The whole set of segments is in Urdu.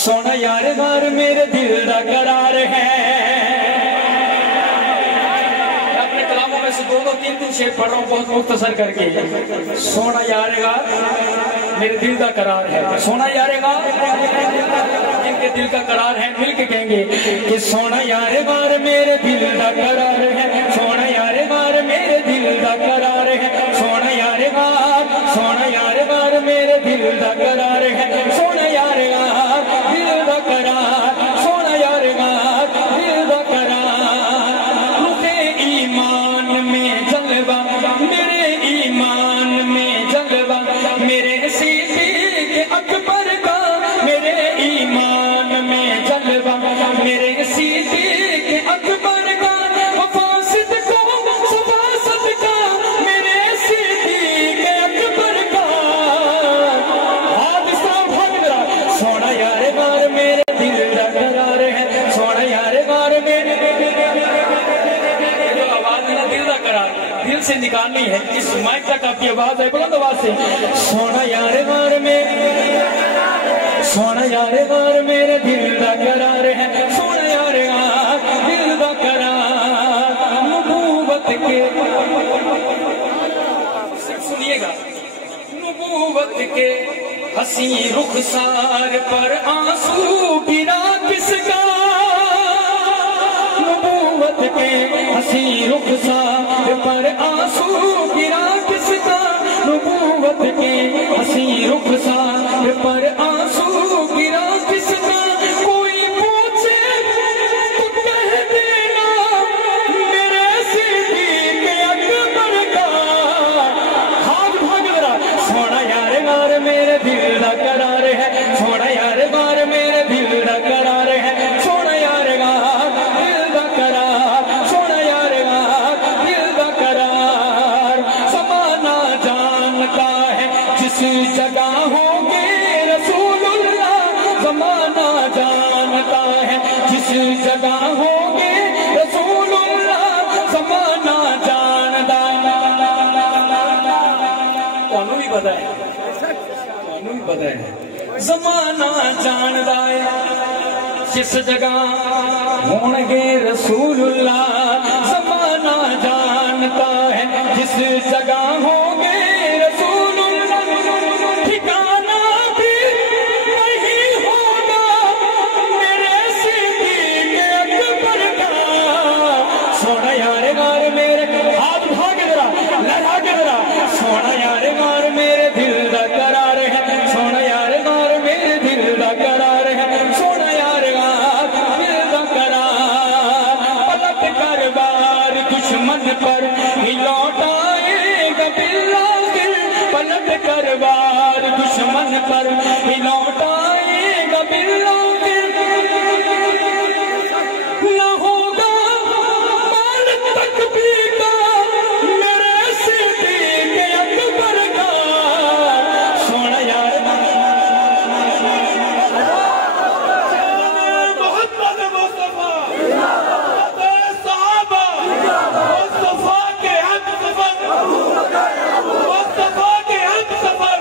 سونا یار غار میرے دل دا قرار ہے. اپنے کلاموں میں سے دو تین شعر پڑھ رہا ہوں بہت مختصر کر کے. سونا یار غار میرے دل دا قرار ہے. سونا یار غار جن کے دل کا قرار ہے مل کے کہیں گے کہ سونا یار غار میرے دل دا قرار ہے. سونا یار غار میرے دل دا قرار ہے. سونا یار غار میرے دل دا قرار ہے. سونا یار غار دل دا قرار. سونا یار غار دل دا قرار. رخ ایمان میں جلوہ میرے ایمان میں جلوہ میرے صدیق اکبر کا میرے ایمان میں جلوہ میرے صدیق اکبر کا وفاست کو سفاست کا میرے صدیق اکبر کا. حادثہ بھاگ میرا سونا یار غار میرے دل دا قرار ہے. سونا یار غار میرے جو آواز ہے نا دل دا قرار دل سے نکالنی ہے. اس مائک تک آپ کی آواز ہے بلند آواز سے. سونا یار غار میں سونا یار غار میرے دل دا قرار ہے. سونا یار غار دل دا قرار. نبوت کے سنیے گا نبوت کے حسین رخسار پر آنسو گرا کس کا. نبوت کے حسین رخسار پر آنسو گرا کس کا. نبوت کے حسین رخسار پر آنسو گرا کس کا. کوئی پوچھے تو کہہ دینا میرے صدیق اکبر کا. ہاتھ بھاگ میرا سونا یار غار میرے دل دا قرار ہے. سونا یار غار میرے دل دا قرار ہے. سونا یار غار دل دا قرار. سونا یار غار دل دا قرار. زمانہ جانتا ہے جس جگہ ہوں گے رسول اللہ. زمانہ جانتا ہے جس جگہ ہوں گے رسول اللہ. زمانہ جانتا تھانوں بھی پتا ہے تھانوں بھی پتا ہے. زمانہ جانتا ہے جس جگہ ہوں گے رسول اللہ. زمانہ جانتا ہے جس جگہ ہوں گے رسول اللہ. ٹھکانہ بھی نہیں ہوگا میرے صدیق اکبر کا. سونا یار غار میرے ہاتھ بھاگ ذرا لڑا کے ذرا. سونا یار غار میرے دل دا قرار ہے. سونا یار غار میرے دل دا قرار ہے. سونا یار غار دل دا قرار. پلٹ کر بار دشمن پر ہی لوٹ آئے گا بالآخر. پلٹ کر بار دشمن پر ہی لوٹ آئے گا بالآخر. نہ ہوگا مال تکبیر کا میرے صدیق اکبر کا. سونا یار محمد مصطفیٰ صحابہ مصطفیٰ کے ہم سفر مصطفیٰ کے ہم سفر.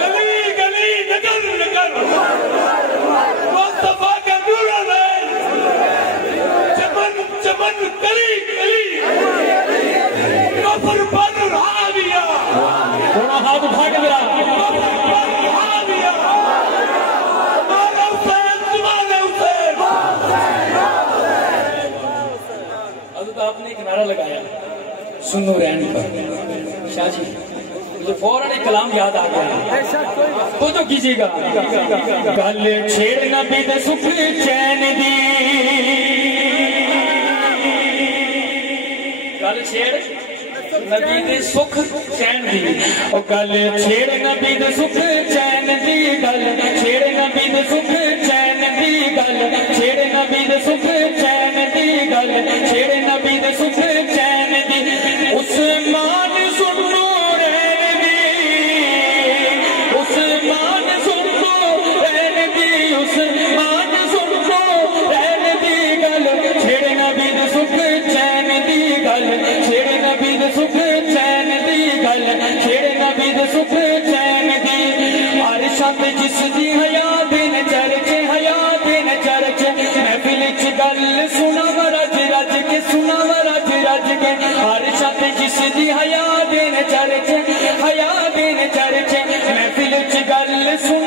گلی گلی نگر نگر مصطفیٰ کا نور ہے. چمن چمن گلی گلی کفر پر حاویہ تھوڑا ہاتھ بھاگ میرا. حاویہ مالا حسین زمان حسین. حضرت آپ نے ایک نعرہ لگایا سنو رین پر. شاہ جی مجھے فوراً ایک کلام یاد آ گیا تو کیجیے گا. گل چھیڑ نبی دے سکھ چین دی. گل چھیڑ نبی دے سکھ چین دی. او گل چھیڑ نبی دے سکھ چین دی. گل چھیڑ نبی دے سکھ چین دی. گل چھیڑ نبی دے سکھ چین دی. گل چھیڑ نبی دے سکھ چین دی. عثمان سنو رین دی. عثمان سنو رین دی. عثمان سنو رین دی. گل چھیڑ نبی دے سکھ چین دی. گل چھیڑ نبی دے سکھ چین دی. گل چھیڑ نبی دے سکھ چین دی. عرشت جس دی حیات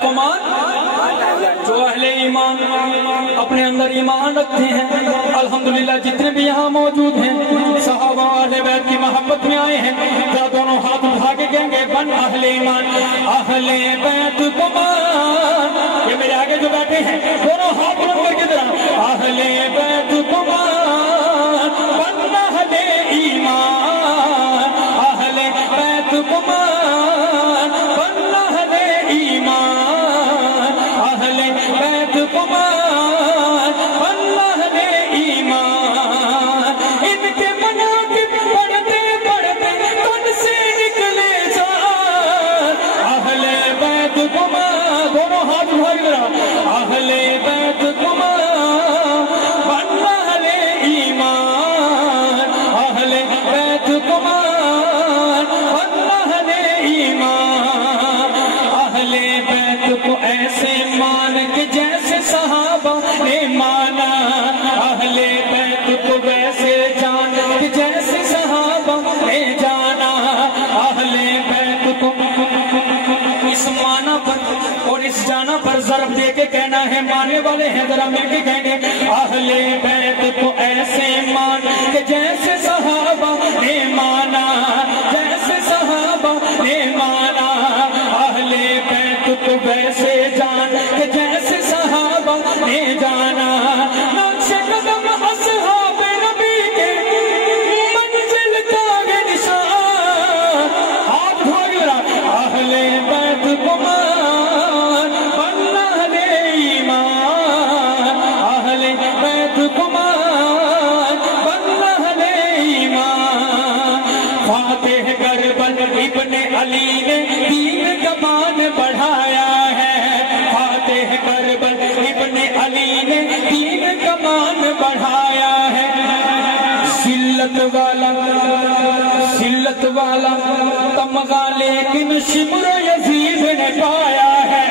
کو مان جو اہل ایمان اپنے اندر ایمان رکھتے ہیں. الحمدللہ جتنے بھی یہاں موجود ہیں صحابہ اہل بیت کی محبت میں آئے ہیں, ذرا دونوں ہاتھ اٹھا کے کہیں گے بن اہل ایمان, اہل بیت کو مان. یہ میرے آگے جو بیٹھے ہیں دونوں ہاتھ بلند کر کے ذرا اہل بیت کو مان, بن اہل ایمان, اہل بیت کو مان, بن اہل ایمان, اہل بیت کو مان, بن اہل ایمان. ان کے مناقب پڑھتے پڑھتے کن سے نکلے جان, اہل بیت کو مان. دونوں ہاتھ اٹھا کے ذرا اہل بیت کو مان, بن اہل ایمان, اہل بیت کو مان, بن اہل ایمان. اہل بیت کو ایسے مان کے جیسے صحابہ نے مانا, اہل بیت کو ویسے جان کے جیسے صحابہ نے جانا. اہل بیت کو اس مانا پر اور اس جانا پر ضرب دے کے کہنا ہے, ماننے والے ہیں ذرا مل کے کہیں گے اہل بیت کو ایسے مان کہ جیسے صحابہ نے مانا, جیسے صحابہ نے مانا. اہل بیت کو ویسے جان کہ جیسے صحابہ نے جانا. نقش قدم اصحاب نبی کے منزل کا ہے نشان, ہاتھ اٹھا کے ذرا اہل بیت کو مان, بن اہل ایمان, اہل بیت کو مان, بن اہل ایمان. فاتح کربل ابن علی نے دین کا مان بڑھایا ہے, فاتح کربل ابن علی نے دین کا مان بڑھایا ہے. ذلت والا تمغہ لیکن شمر یزید نے پایا ہے,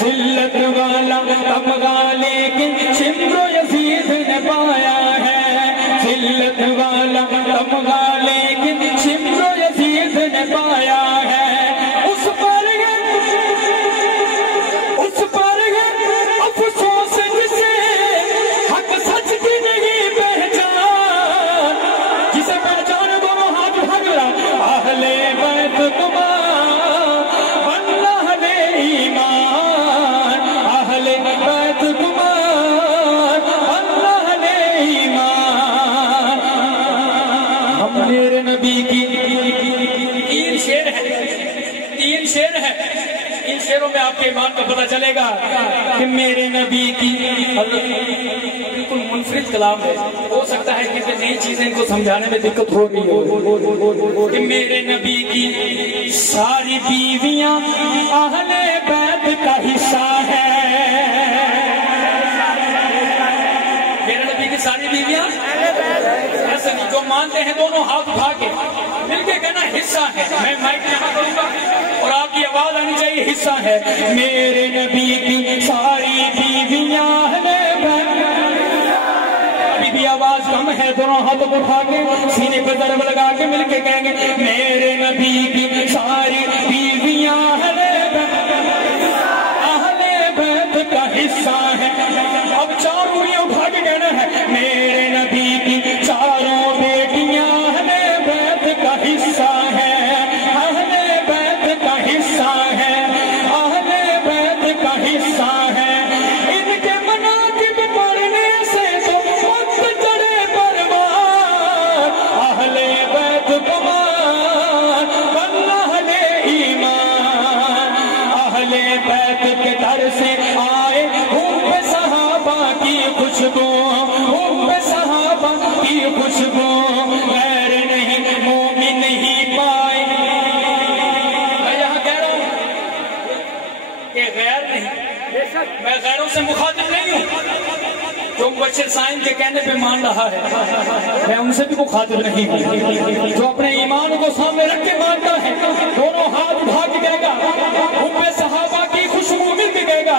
ذلت والا تمغہ لیکن شمر یزید نے پایا ہے, ذلت والا تمغہ لیکن شمر یزید نے پایا ہے. اس پر افسوس جسے حق سچ کی نہیں پہچان, جسے پہچان دونوں ہاتھ اٹھا کے اہل بیت کو مان, بن اہل ایمان, اہل بیت کو مان, بن اہل ایمان. ہم میرے نبی کی تین شعر ہے, ان شعروں میں آپ کے ایمان کا پتہ چلے گا کہ میرے نبی کی بالکل منفرد کلام ہے. ہو سکتا ہے کہ نئی چیزیں ان کو سمجھانے میں دقت ہو رہی ہو. کہ میرے نبی کی ساری بیویاں اہل بیت کا حصہ ہے, میرے نبی کی ساری بیویاں ایسا نہیں, جو مانتے ہیں دونوں ہاتھ اٹھا کے مل کے کہنا حصہ ہے. میں مائک یہاں کروں گا اور آپ کی آواز آنی چاہیے حصہ ہے. میرے نبی کی ساری بیویاں اہل بیت, ابھی بھی آواز کم ہے, دونوں ہاتھ اٹھا کے سینے پہ ضرب لگا کے مل کے کہیں گے میرے نبی کی ساری بیویاں اہل بیت کا حصہ ہے. اب چار انگلیاں اٹھا کے کہنا ہے میرے نبی کی چاروں بیٹیاں اہل بیت کا حصہ ہے, اہل بیت کا حصہ ہے, اہل بیت کا حصہ ہے. ان کے مناقب پڑھنے سے تو وقت چڑھے پروان, اہل بیت کو مان, بن اہل ایمان, اہل بیت کے در سے آئے حب صحابہ کی خوشبو, حب صحابہ کی خوشبو. غیر نہیں مومن نہیں پائے, میں یہاں کہہ رہا ہوں کہ غیر نہیں, میں غیروں سے مخاطب نہیں ہوں. جو مبشر سائن کے کہنے پہ مان رہا ہے میں ان سے بھی مخاطب نہیں ہوں. جو اپنے ایمان کو سامنے رکھ کے مانتا ہے دونوں ہاتھ اٹھا کے کہے گا حب صحابہ کی خوشبو مل کے کہے گا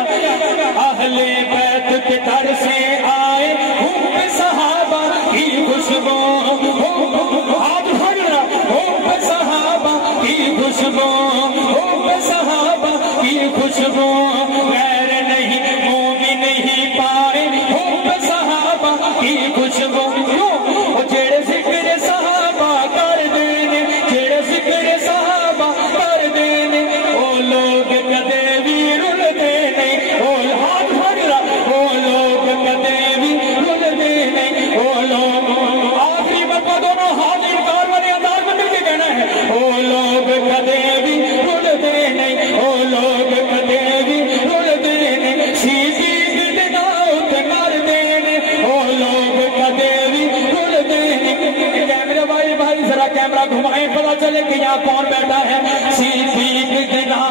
اہل بیت کے در سے آئے حب صحابہ کی خوشبو, ہاتھ اٹھا کے حب صحابہ کی خوشبو, حب صحابہ کی خوشبو غیر نہیں مومن نہیں پائے حب صحابہ کی خوشبو جڑے ذکر صحابہ کر دینے جڑے ذکر صحابہ کر دینے او لوگ کدے بھی رل دینے او ہاتھ پھڑ رہا او لوگ کدے بھی رل دینے او لوگ آخری مرتبہ دونوں ہاتھ انکار والے انداز میں مل کے کہنا ہے او لوگ کدے بھی رل دینے او لوگ کدے بھی رل دینے سیدھی گدنا اتکار دینے او لوگ کدے بھی رل دینے کیمرہ بھائی ذرا کیمرہ گھمائیں پتا چلے کہ یہاں کون بیٹھا ہے سیدھی گدنا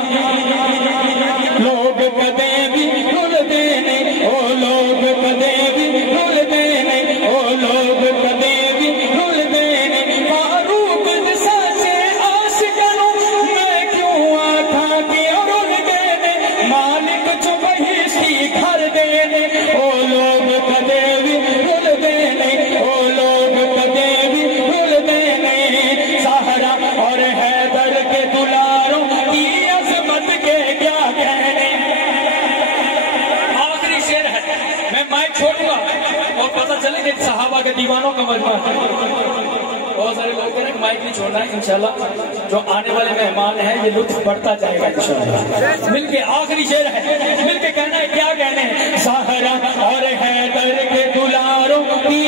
لوگ کدے بھی رل دینے او لوگ کدے بھی رل دینے او لوگ کدے بھی رل دینے فاروق سچے عاشقوں میں کیوں آٹھا کی رل دینے مالک جو بہشتی گھر دینے او لوگ کدے بھی رل دینے او لوگ کدے بھی رل دینے سہرا اور حیدر کے دلاروں کی عظمت کے کیا کہنے آخری شعر ہے میں مائک چھوڑوں گا اور پتہ چلے کہ صحابہ کے دیوانوں کا مجمع ہے بہت سارے لوگ کہہ رہے ہیں مائک نہیں چھوڑنا ہے انشاءاللہ جو آنے والے مہمان ہیں یہ لطف بڑھتا جائے گا انشاءاللہ مل کے آخری شعر ہے مل کے کہنا ہے کیا کہنے ہیں سہرا اور حیدر کے دلاروں کی